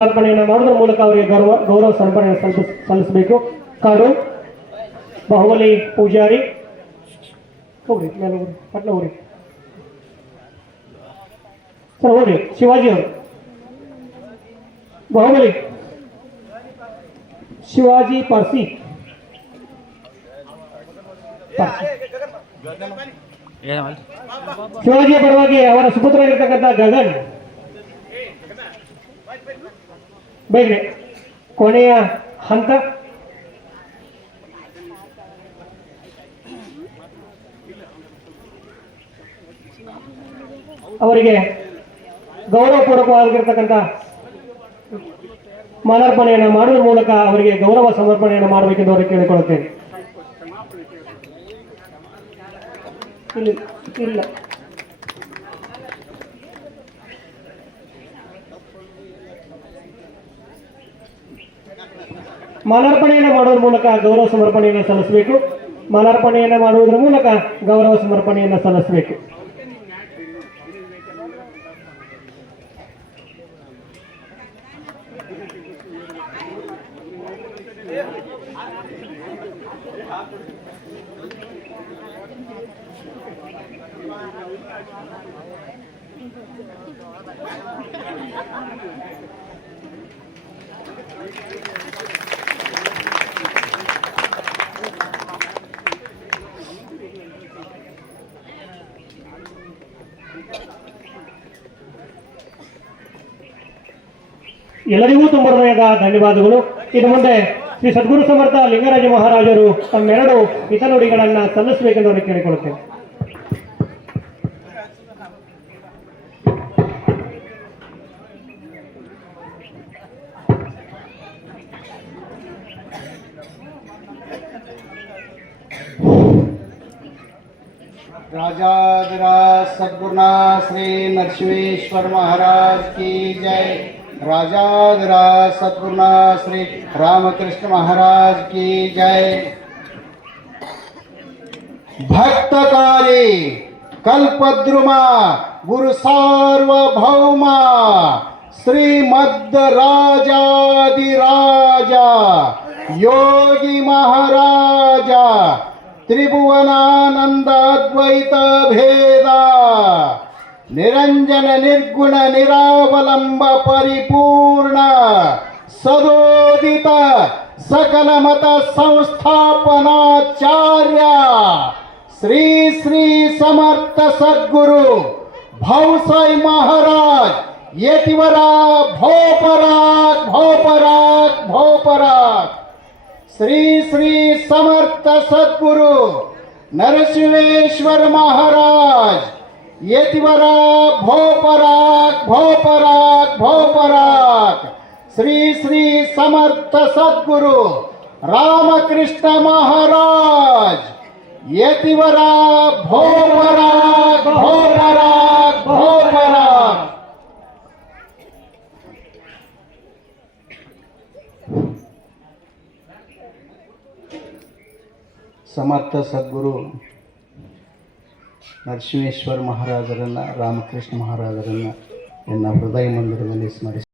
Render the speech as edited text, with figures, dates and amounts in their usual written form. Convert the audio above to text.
ಸಮರ್ಪಣೆಯನ್ನು ಮಾಡುವುದರ ಮೂಲಕ ಅವರಿಗೆ ಗೌರವ ಸಮರ್ಪಣೆ ಸಲ್ಲಿಸಬೇಕು. ಕಾಡು ಬಾಹುಬಲಿ ಪೂಜಾರಿ ಹೋಗ್ರಿ ಮೇಲೆ ಹೋಗ್ರಿ ಪಟ್ನ ಹೋಗ್ರಿ ಸರ್ ಹೋಗ್ರಿ ಶಿವಾಜಿ ಅವರು ಬಾಹುಬಲಿ ಶಿವಾಜಿ ಪಾರ್ಸಿ ಶಿವಾಜಿಯ ಪರವಾಗಿ ಅವರ ಸುಪುತ್ರರಾಗಿರ್ತಕ್ಕಂಥ ಗಗನ್ ಬೇಗ್ರೆ ಕೊನೆಯ ಹಂತ. ಅವರಿಗೆ ಗೌರವಪೂರ್ವಕವಾಗಿರ್ತಕ್ಕಂಥ ಮಾಲಾರ್ಪಣೆಯನ್ನು ಮಾಡುವ ಮೂಲಕ ಅವರಿಗೆ ಗೌರವ ಸಮರ್ಪಣೆಯನ್ನು ಮಾಡಬೇಕೆಂದು ಅವರಿಗೆ ಕೇಳಿಕೊಳ್ಳುತ್ತೇನೆ. ಇಲ್ಲ ಮಾಲಾರ್ಪಣೆಯನ್ನು ಮಾಡುವುದರ ಮೂಲಕ ಗೌರವ ಸಮರ್ಪಣೆಯನ್ನು ಸಲ್ಲಿಸಬೇಕು. ಮಾಲಾರ್ಪಣೆಯನ್ನು ಮಾಡುವುದರ ಮೂಲಕ ಗೌರವ ಸಮರ್ಪಣೆಯನ್ನು ಸಲ್ಲಿಸಬೇಕು. ಎಲ್ಲರಿಗೂ ತುಂಬ ಹೃದಯದ ಧನ್ಯವಾದಗಳು. ಇನ್ನು ಮುಂದೆ ಶ್ರೀ ಸದ್ಗುರು ಸಮರ್ಥ ಲಿಂಗರಾಜ ಮಹಾರಾಜರು ತಮ್ಮೆರಡು ಹಿತನುಡಿಗಳನ್ನು ಸಲ್ಲಿಸಬೇಕೆಂದು ಅವರಿಗೆ ಕೇಳಿಕೊಳ್ಳುತ್ತೇನೆ. राजाधिराज सद्गुरुनाथ श्री नरसिंहेश्वर महाराज की जय। राजाधिराज सद्गुरुनाथ श्री रामकृष्ण महाराज की जय। भक्तकारी कल्पद्रुमा गुरु सार्वभौमा श्रीमद् राजाधिराजा योगी महाराजा त्रिभुवनानंद अद्वैत भेदा निरंजन निर्गुण निरावलंब परिपूर्ण सदोदित सकल मत संस्थापनाचार्य श्री श्री समर्थ सद्गुरु भाऊसाई महाराज येतिवरा भोपराग भोपराग भोपराग श्री श्री समर्थ सद्गुरु नरसिंहेश्वर महाराज येतिवरा भोपराग भोपराग भोपराग श्री श्री समर्थ सद्गुरु रामकृष्ण महाराज येतिवरा भोपराग भोपराग भोपराग। ಸಮರ್ಥ ಸದ್ಗುರು ನರಸಿಂಹೇಶ್ವರ ಮಹಾರಾಜರನ್ನು ರಾಮಕೃಷ್ಣ ಮಹಾರಾಜರನ್ನು ಎನ್ನ ಹೃದಯ ಮಂದಿರದಲ್ಲಿ ಸ್ಮರಿಸಿ